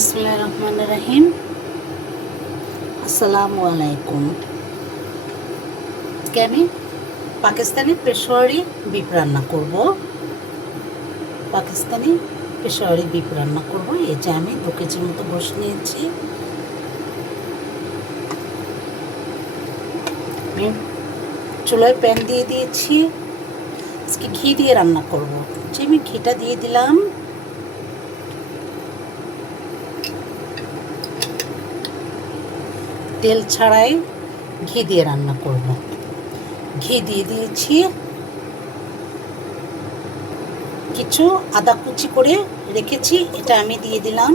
বিসমিল্লাহির রহমানির রহিম। আসসালামু আলাইকুম। আজকে আমি পাকিস্তানি পেশোয়ারি বিফ রান্না করব। পাকিস্তানি পেশোয়ারি বিফ রান্না করব। এই যে আমি 2 কেজির মতো গোশ নিয়েছি। আমি চুলায় প্যান দিয়ে দিয়েছি। আজকে ঘি দিয়ে রান্না করব। যে আমি ঘিটা দিয়ে দিলাম। তেল ছাড়াই ঘি দিয়ে রান্না করব। ঘি দিয়ে দিয়েছি। কিছু আদা কুচি করে রেখেছি, এটা আমি দিয়ে দিলাম।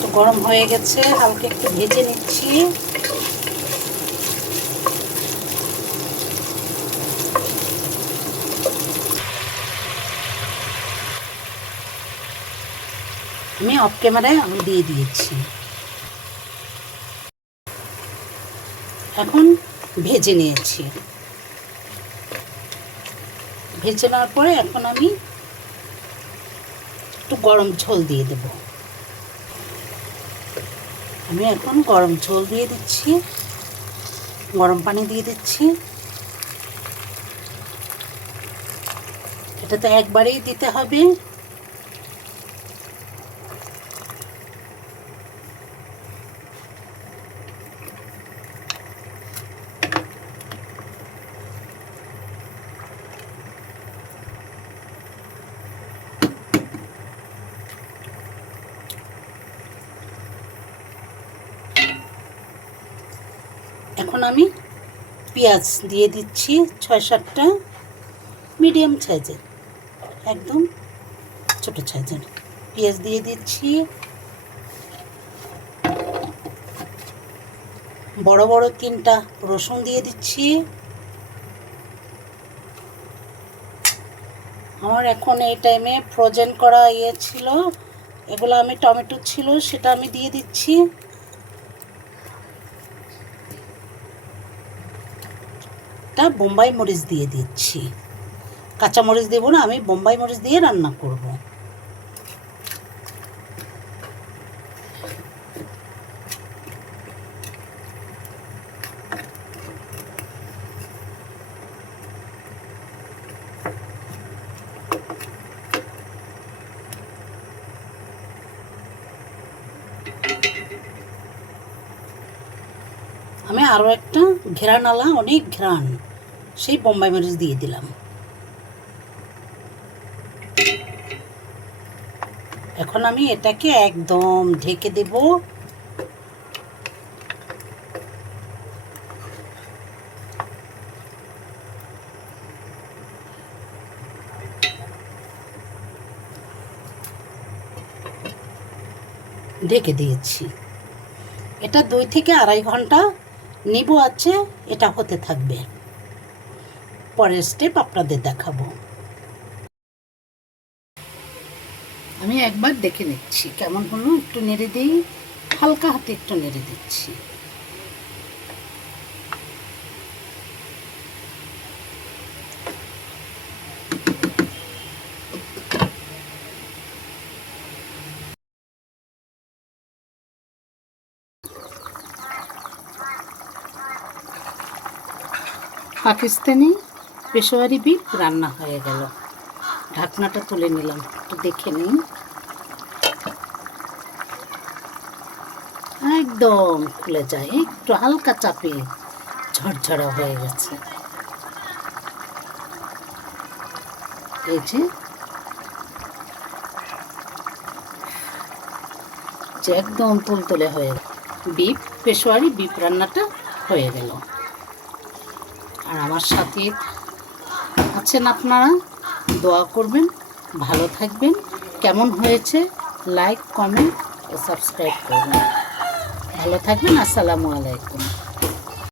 তো গরম হয়ে গেছে, হালকা একটু ভেজে নিচ্ছি। আমি অফ ক্যামেরায় আমি দিয়ে দিয়েছি। এখন ভেজে নিয়েছি। ভেজে নেওয়ার পরে এখন আমি একটু গরম ঝোল দিয়ে দেব। আমি এখন গরম ঝোল দিয়ে দিচ্ছি, গরম পানি দিয়ে দিচ্ছি। এটা তো একবারেই দিতে হবে। এখন আমি পেঁয়াজ দিয়ে দিচ্ছি 6-7টা, মিডিয়াম সাইজের, একদম ছোট সাইজের পেঁয়াজ দিয়ে দিচ্ছি। বড় বড় 3টা রসুন দিয়ে দিচ্ছি। আমার এখন এই টাইমে ফ্রোজেন করা ছিল, এগুলো আমি টমেটো ছিল সেটা আমি দিয়ে দিচ্ছি। এটা বোম্বাই মরিচ দিয়ে দিচ্ছি, কাঁচা মরিচ দেবো না, আমি বোম্বাই মরিচ দিয়ে রান্না করব। আমি আরও একটা ঘেরানালা, অনেক ঘেরান, সেই বোম্বাই মরিচ দিয়ে দিলাম। এখন আমি এটাকে একদম ঢেকে দেব। ঢেকে দিয়েছি। এটা 2 থেকে আড়াই ঘন্টা নিবু আছে, এটা হতে থাকবে। পরের স্টেপ আপনাদের দেখাবো। আমি একবার দেখে নিচ্ছি কেমন হলো, একটু নেড়ে দিই, হালকা হাতে একটু নেড়ে দিচ্ছি। পাকিস্তানি পেশোয়ারি বিফ রান্না হয়ে গেল। ঢাকনাটা তুলে নিলাম, একটু দেখে নিই। একদম খুলে যায়, একটু হালকা চাপে ঝরঝরা হয়ে গেছে। এই যে একদম তুলতুলে হয়ে গেল। বিফ পেশোয়ারি বিফ রান্নাটা হয়ে গেল। আর আমার সাথে আছেন আপনারা, দোয়া করবেন, ভালো থাকবেন। কেমন হয়েছে লাইক, কমেন্ট ও সাবস্ক্রাইব করবেন। ভালো থাকবেন। আসসালামু আলাইকুম।